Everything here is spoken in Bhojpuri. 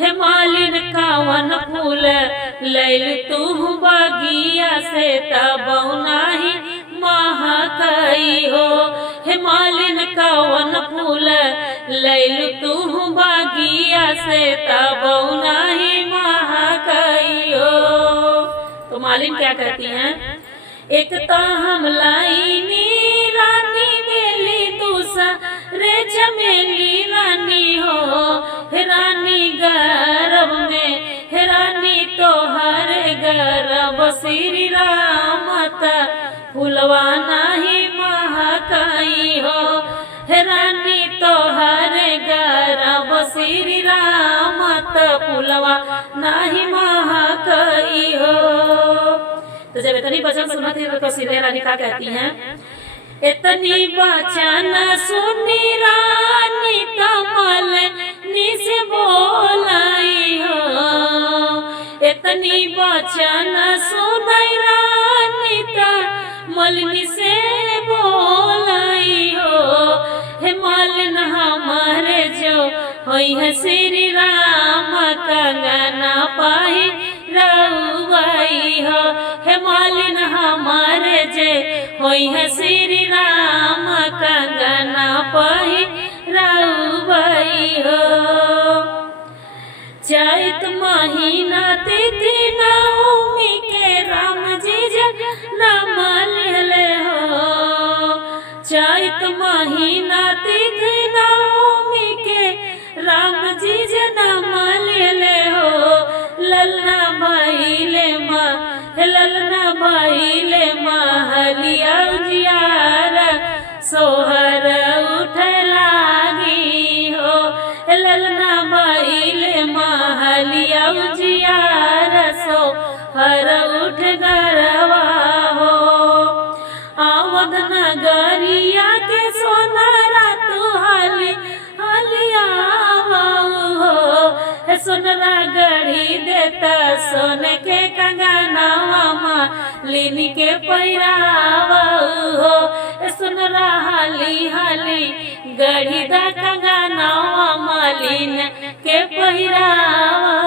हे मालिन कावन फूल लैल तू बगिया से तब नाही महकई हो। हे मालिन कावन फूल लैल तू बगिया से तब नाही महकई हो। तो मालिन क्या कहती हैं, एक तो हम लाइनी रानी बेली दूसरे चमेली रानी हो। हे रानी गर्भ में हे रानी तोहर गर्भ श्री रामत फुलवा नाही महकई हो। हे रानी तोहर गर्भ श्री रामत फुलवा नाही महकई हो। तो जब इतनी वचन सुना थी तो सीधे रानी क्या कहती हैं, इतनी वचन सुनी रानी कमल निस बोलाई हो। इतनी वचन सुनाई रानी कमल से बोलाई हो। हे मालिन हमारे जो होई है श्री राम कंगना पाही रउआई हो। हे मालिन हमारे जे होई है श्री राम कंगना पाही रउआई हो। चैत महीना तिथि नवमी के राम जी जन्म लेले हो। चैत महीना तिथि नवमी के राम जी जन्म लेले हो। ललना भइले ललना भइले महलिया उजियार सोहर उठ लागी हो। ललना भइले महलिया उजियार सोहर उठ गरवा हो। आवद नगरिया के सोनारा तू हाली हालिया हो। सोनरा गढ़ी देता सोन के कंगनावा मालिन के पैरावा हो। सोनरा हाली हाली गढ़ी दा कंगनावा मालिन के पैरावा